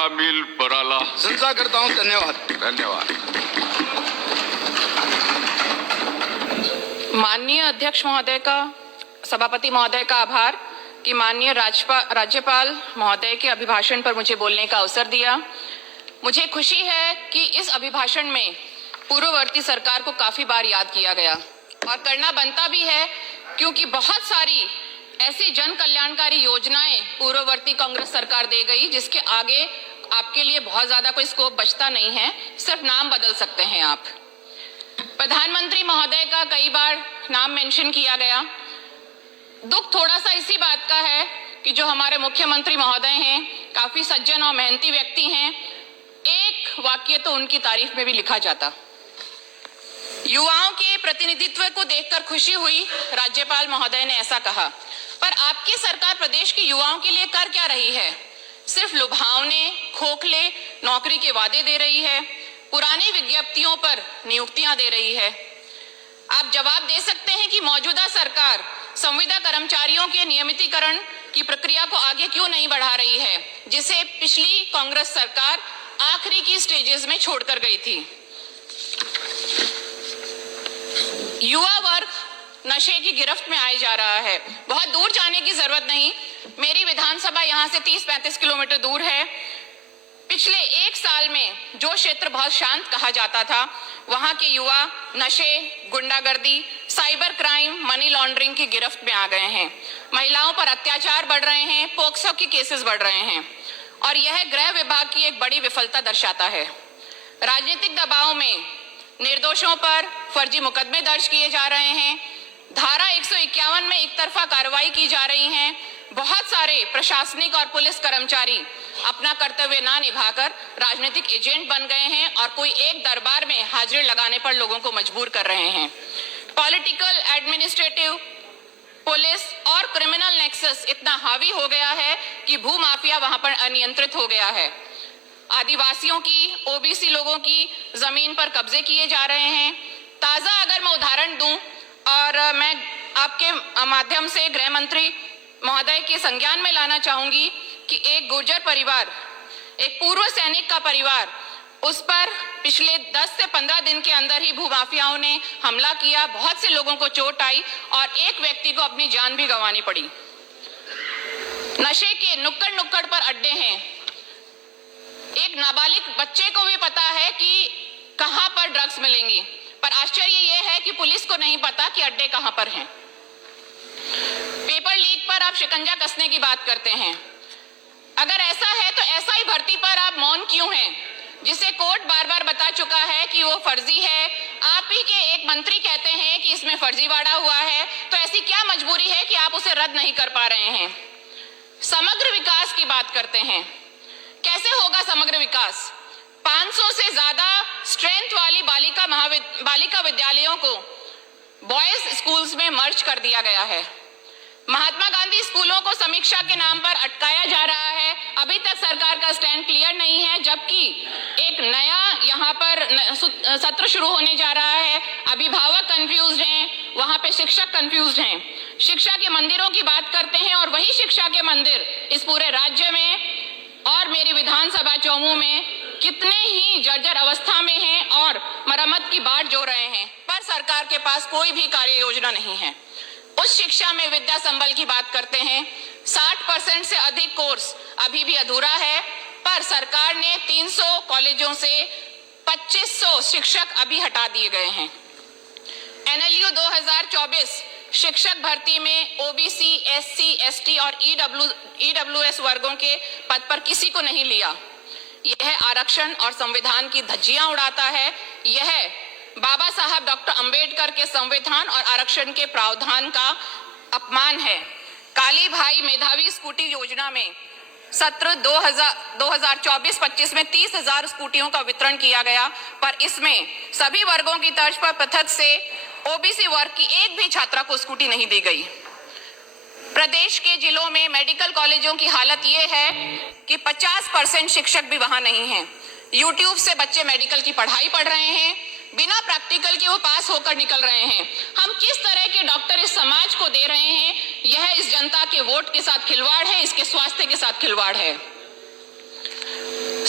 कामिल बराला। प्रशंसा करता हूं। धन्यवाद। धन्यवाद। माननीय अध्यक्ष महोदय का, सभापति महोदय का आभार कि माननीय राज्यपाल महोदय के अभिभाषण पर मुझे बोलने का अवसर दिया। मुझे खुशी है कि इस अभिभाषण में पूर्ववर्ती सरकार को काफी बार याद किया गया और करना बनता भी है, क्योंकि बहुत सारी ऐसी जन कल्याणकारी योजनाएं पूर्ववर्ती कांग्रेस सरकार दे गई जिसके आगे आपके लिए बहुत ज्यादा कोई स्कोप बचता नहीं है, सिर्फ नाम बदल सकते हैं आप। प्रधानमंत्री महोदय का कई बार नाम मेंशन किया गया। दुख थोड़ा सा इसी बात का है कि जो हमारे मुख्यमंत्री महोदय हैं, काफी सज्जन और मेहनती व्यक्ति हैं, एक वाक्य तो उनकी तारीफ में भी लिखा जाता। युवाओं के प्रतिनिधित्व को देखकर खुशी हुई, राज्यपाल महोदय ने ऐसा कहा। पर आपकी सरकार प्रदेश के युवाओं के लिए कर क्या रही है? सिर्फ लुभावने, खोखले नौकरी के वादे दे रही है, पुरानी विज्ञप्तियों पर नियुक्तियां दे रही है। आप जवाब दे सकते हैं कि मौजूदा सरकार संविदा कर्मचारियों के नियमितीकरण की प्रक्रिया को आगे क्यों नहीं बढ़ा रही है, जिसे पिछली कांग्रेस सरकार आखिरी की स्टेजेस में छोड़कर गई थी। युवा वर्ग नशे की गिरफ्त में आए जा रहा है। बहुत दूर जाने की जरूरत नहीं, मेरी विधानसभा यहां से 30-35 किलोमीटर दूर है। पिछले एक साल में जो क्षेत्र बहुत शांत कहा जाता था, वहां के युवा नशे, गुंडागर्दी, साइबर क्राइम, मनी लॉन्ड्रिंग की गिरफ्त में आ गए हैं। महिलाओं पर अत्याचार बढ़ रहे हैं, पोक्सो के केसेस बढ़ रहे हैं और यह गृह विभाग की एक बड़ी विफलता दर्शाता है। राजनीतिक दबाव में निर्दोषों पर फर्जी मुकदमे दर्ज किए जा रहे हैं। धारा 151 में एक तरफा कार्रवाई की जा रही है। बहुत सारे प्रशासनिक और पुलिस कर्मचारी अपना कर्तव्य ना निभाकर राजनीतिक एजेंट बन गए हैं और कोई एक दरबार में हाजिरी लगाने पर लोगों को मजबूर कर रहे हैं। पॉलिटिकल, एडमिनिस्ट्रेटिव, पुलिस और क्रिमिनल नेक्सस इतना हावी हो गया है कि भू माफिया वहां पर अनियंत्रित हो गया है। आदिवासियों की, ओबीसी लोगों की जमीन पर कब्जे किए जा रहे हैं। ताजा अगर मैं उदाहरण दूं, और मैं आपके माध्यम से गृह मंत्री महोदय के संज्ञान में लाना चाहूंगी कि एक गुर्जर परिवार, एक पूर्व सैनिक का परिवार, उस पर पिछले 10 से 15 दिन के अंदर ही भूमाफियाओं ने हमला किया। बहुत से लोगों को चोट आई और एक व्यक्ति को अपनी जान भी गंवानी पड़ी। नशे के नुक्कड़ नुक्कड़ पर अड्डे हैं। एक नाबालिग बच्चे को भी पता है कि कहां पर ड्रग्स मिलेंगी, पर आश्चर्य यह है कि पुलिस को नहीं पता कि अड्डे कहां पर हैं। पेपर लीक पर आप शिकंजा कसने की बात करते हैं। अगर ऐसा है तो एसआई भर्ती पर आप मौन क्यों हैं, जिसे कोर्ट बार बार बता चुका है कि वो फर्जी है। आप ही के एक मंत्री कहते हैं कि इसमें फर्जीवाड़ा हुआ है, तो ऐसी क्या मजबूरी है कि आप उसे रद्द नहीं कर पा रहे हैं? समग्र विकास की बात करते हैं। कैसे होगा समग्र विकास? 500 से ज्यादा स्ट्रेंथ वाली बालिका विद्यालयों को बॉयज स्कूल्स में मर्ज कर दिया गया है। महात्मा गांधी स्कूलों को समीक्षा के नाम पर अटकाया जा रहा है। अभी तक सरकार का स्टैंड क्लियर नहीं है, जबकि एक नया यहाँ पर सत्र शुरू होने जा रहा है। अभिभावक कंफ्यूज्ड हैं, वहां पे शिक्षक कंफ्यूज्ड हैं। शिक्षा के मंदिरों की बात करते हैं और वही शिक्षा के मंदिर इस पूरे राज्य में और मेरी विधानसभा चौमू में कितने ही जर्जर अवस्था में हैं और मरम्मत की बाट जो रहे हैं, पर सरकार के पास कोई भी कार्य योजना नहीं है। उस शिक्षा में विद्या संबल की बात करते हैं। 60% से अधिक कोर्स अभी भी अधूरा है, पर सरकार ने 300 कॉलेजों से 2500 शिक्षक अभी हटा दिए गए हैं। एनएलयू 2024 शिक्षक भर्ती में ओबीसी, एससी, एसटी और ईडब्ल्यूएस वर्गों के पद पर किसी को नहीं लिया। यह आरक्षण और संविधान की धज्जियां उड़ाता है। यह बाबा साहब डॉक्टर अंबेडकर के संविधान और आरक्षण के प्रावधान का अपमान है। काली भाई मेधावी स्कूटी योजना में सत्र 2024-25 में 30,000 स्कूटियों का वितरण किया गया, पर इसमें सभी वर्गों की तर्ज पर पृथक से ओबीसी वर्ग की एक भी छात्रा को स्कूटी नहीं दी गई। प्रदेश के जिलों में मेडिकल कॉलेजों की हालत ये है कि 50% शिक्षक भी वहां नहीं हैं। यूट्यूब से बच्चे मेडिकल की पढ़ाई पढ़ रहे हैं, बिना प्रैक्टिकल के वो पास होकर निकल रहे हैं। हम किस तरह के डॉक्टर इस समाज को दे रहे हैं? यह इस जनता के वोट के साथ खिलवाड़ है, इसके स्वास्थ्य के साथ खिलवाड़ है।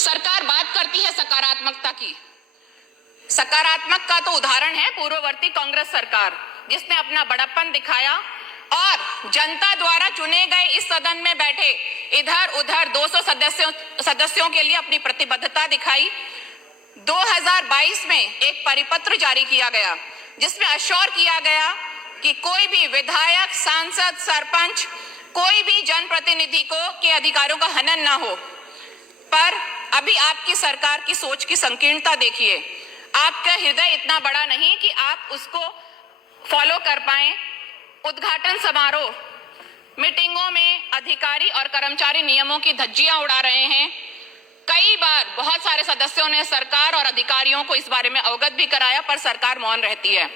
सरकार बात करती है सकारात्मकता की। सकारात्मक का तो उदाहरण है पूर्ववर्ती कांग्रेस सरकार, जिसने अपना बड़प्पन दिखाया और जनता द्वारा चुने गए इस सदन में बैठे इधर उधर 200 सदस्यों के लिए अपनी प्रतिबद्धता दिखाई। 2022 में एक परिपत्र जारी किया गया जिसमें अश्योर किया गया कि कोई भी विधायक, सांसद, सरपंच, कोई भी जनप्रतिनिधि के अधिकारों का हनन ना हो। पर अभी आपकी सरकार की सोच की संकीर्णता देखिए। आपका हृदय इतना बड़ा नहीं कि आप उसको फॉलो कर पाए। उद्घाटन समारोह, मीटिंगों में अधिकारी और कर्मचारी नियमों की धज्जियां उड़ा रहे हैं। कई बार बहुत सारे सदस्यों ने सरकार और अधिकारियों को इस बारे में अवगत भी कराया, पर सरकार मौन रहती है।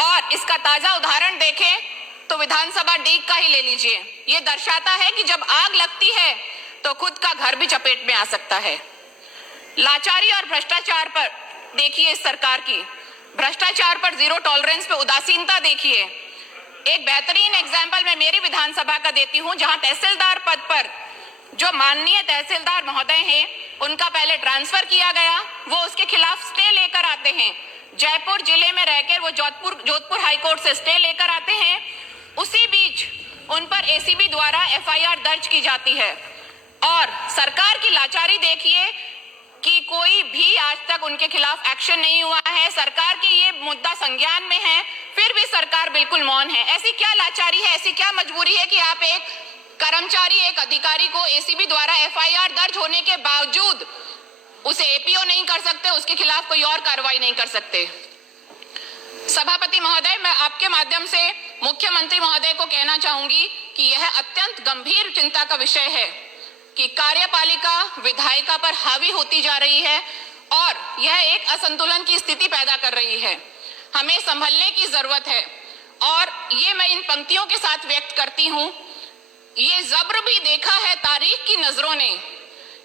और इसका ताजा उदाहरण देखें तो विधानसभा डीग का ही ले लीजिए। ये दर्शाता है कि जब आग लगती है तो खुद का घर भी चपेट में आ सकता है। लाचारी और भ्रष्टाचार पर देखिए इस सरकार की, भ्रष्टाचार पर जीरो टॉलरेंस पे उदासीनता देखिए। एक बेहतरीन एग्जाम्पल मैं मेरी विधानसभा का देती हूं, जहां तहसीलदार पद पर जो माननीय तहसीलदार महोदय हैं, उनका पहले ट्रांसफर किया गया, वो उसके खिलाफ स्टे लेकर आते हैं। जयपुर जिले में रहकर वो जोधपुर हाईकोर्ट से स्टे लेकर आते हैं। उसी बीच उन पर एसीबी द्वारा एफआईआर दर्ज की जाती है। और सरकार की लाचारी देखिए कि कोई भी आज तक उनके खिलाफ एक्शन नहीं हुआ है। सरकार के ये मुद्दा संज्ञान में है, फिर भी सरकार बिल्कुल मौन है। ऐसी क्या लाचारी है, ऐसी क्या मजबूरी है कि आप एक कर्मचारी, एक अधिकारी को एसीबी द्वारा एफआईआर दर्ज होने के बावजूद उसे एपीओ नहीं कर सकते, उसके खिलाफ कोई और कार्रवाई नहीं कर सकते। सभापति महोदय, मैं आपके माध्यम से मुख्यमंत्री महोदय को कहना चाहूंगी कि यह अत्यंत गंभीर चिंता का विषय है कि कार्यपालिका विधायिका पर हावी होती जा रही है और यह एक असंतुलन की स्थिति पैदा कर रही है। हमें संभलने की जरूरत है और ये मैं इन पंक्तियों के साथ व्यक्त करती हूं। ये जब्र भी देखा है तारीख की नजरों ने,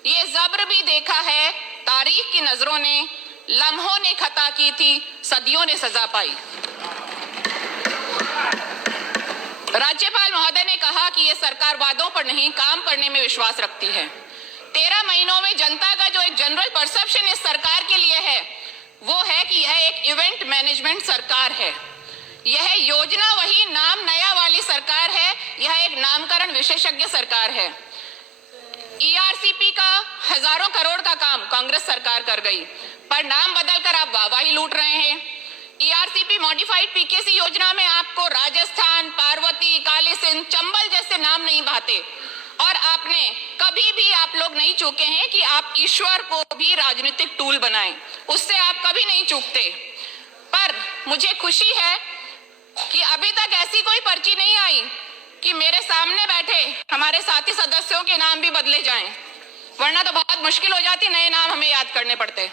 ये जब्र भी देखा है तारीख की नजरों ने, लम्हों ने खता की थी, सदियों ने सजा पाई। राज्यपाल महोदय ने कहा कि यह सरकार वादों पर नहीं, काम करने में विश्वास रखती है। 13 महीनों में जनता का जो एक जनरल परसेप्शन इस सरकार के लिए है, वो है कि यह एक इवेंट मैनेजमेंट सरकार है। यह योजना वही, नाम नया वाली सरकार है। यह एक नामकरण विशेषज्ञ सरकार है। ईआरसीपी का हजारों करोड़ का काम कांग्रेस सरकार कर गई, पर नाम बदलकर आप वाहवाही लूट रहे हैं। ईआरसीपी मॉडिफाइड पीकेसी योजना में आपको राजस्थान, पार्वती, काली सिंध, चंबल जैसे नाम नहीं भाते। और आपने कभी भी, आप लोग नहीं चूके हैं कि आप ईश्वर को भी राजनीतिक टूल बनाएं, उससे आप कभी नहीं चूकते। पर मुझे खुशी है कि अभी तक ऐसी कोई पर्ची नहीं आई कि मेरे सामने बैठे हमारे साथी सदस्यों के नाम भी बदले जाएं, वरना तो बहुत मुश्किल हो जाती, नए नाम हमें याद करने पड़ते।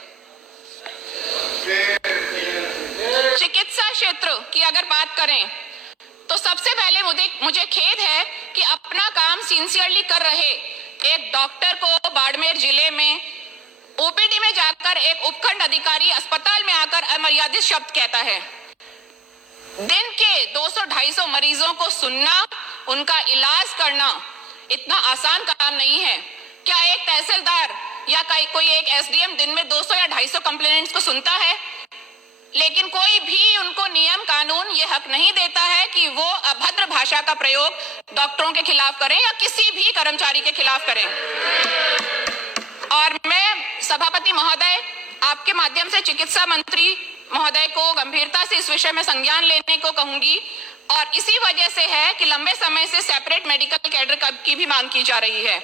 चिकित्सा क्षेत्र की अगर बात करें तो सबसे पहले मुझे खेद है कि अपना काम सिंसियरली कर रहे एक डॉक्टर को बाड़मेर जिले में ओपीडी में जाकर एक उपखंड अधिकारी अस्पताल में आकर अमर्यादित शब्द कहता है। दिन के 200-250 मरीजों को सुनना, उनका इलाज करना इतना आसान काम नहीं है। क्या एक तहसीलदार या कोई एक एसडीएम दिन में 200 या 250 कंप्लेंट्स को सुनता है? लेकिन कोई भी उनको नियम कानून ये हक नहीं देता है कि वो अभद्र भाषा का प्रयोग डॉक्टरों के खिलाफ करें या किसी भी कर्मचारी के खिलाफ करें। और मैं सभापति महोदय, आपके माध्यम से चिकित्सा मंत्री महोदय को गंभीरता से इस विषय में संज्ञान लेने को कहूंगी। और इसी वजह से है कि लंबे समय से सेपरेट मेडिकल कैडर की भी मांग की जा रही है।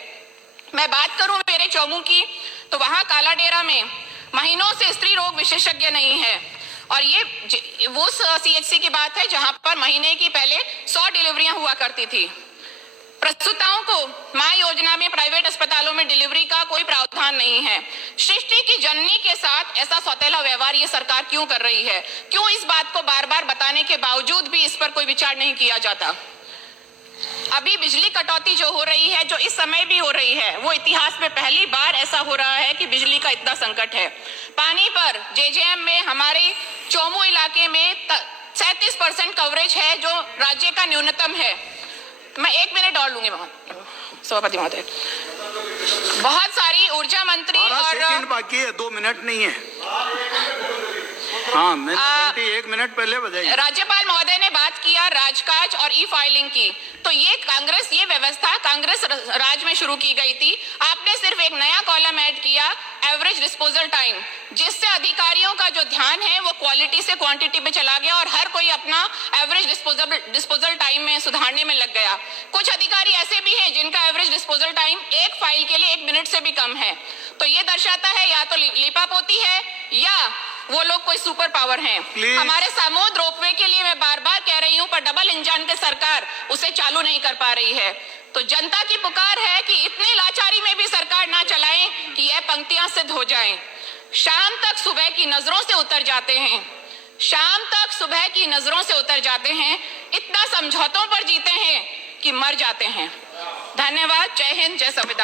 मैं बात करूं मेरे चौमू की, तो वहां कालाडेरा में महीनों से स्त्री रोग विशेषज्ञ नहीं है। और ये वो सीएचसी की बात है जहां पर महीने की पहले 100 डिलीवरियां हुआ करती थी। प्रसूताओं को मां योजना में प्राइवेट अस्पतालों में डिलीवरी का कोई प्रावधान नहीं है। सृष्टि की जननी के साथ ऐसा सौतेला व्यवहार ये सरकार क्यों कर रही है? क्यों इस बात को बार बार बताने के बावजूद भी इस पर कोई विचार नहीं किया जाता? अभी बिजली कटौती जो हो रही है, जो इस समय भी हो रही है, वो इतिहास में पहली बार ऐसा हो रहा है कि बिजली का इतना संकट है। पानी पर जेजेएम में हमारे चौमू इलाके में 37% कवरेज है, जो राज्य का न्यूनतम है। मैं 1 मिनट और लूंगी सभापति महोदय। बहुत सारी ऊर्जा मंत्री और बाकी है, 2 मिनट नहीं है। हाँ, मैंने घंटी 1 मिनट पहले बजाई। राज्यपाल महोदय ने बात किया राजकाज और ई फाइलिंग की, तो ये व्यवस्था कांग्रेस राज में शुरू की गई थी। आपने सिर्फ एक नया कॉलम ऐड किया, एवरेज डिस्पोजल टाइम, जिससे अधिकारियों का जो ध्यान है वो क्वालिटी से क्वांटिटी पे चला गया और हर कोई अपना एवरेज डिस्पोजल टाइम में सुधारने में लग गया। कुछ अधिकारी ऐसे भी हैं जिनका एवरेज डिस्पोजल टाइम एक फाइल के लिए 1 मिनट से भी कम है। तो ये दर्शाता है या तो लीपापोती है या वो लोग कोई सुपर पावर हैं। हमारे सामोद रोपवे के लिए मैं बार बार कह रही हूं, पर डबल इंजन के सरकार उसे चालू नहीं कर पा रही है। तो जनता की पुकार है कि इतनी लाचारी में भी सरकार ना चलाएं कि यह पंक्तियां सिद्ध हो जाएं। शाम तक सुबह की नजरों से उतर जाते हैं, शाम तक सुबह की नजरों से उतर जाते हैं, इतना समझौतों पर जीते हैं कि मर जाते हैं। धन्यवाद। जय हिंद, जय संविधान।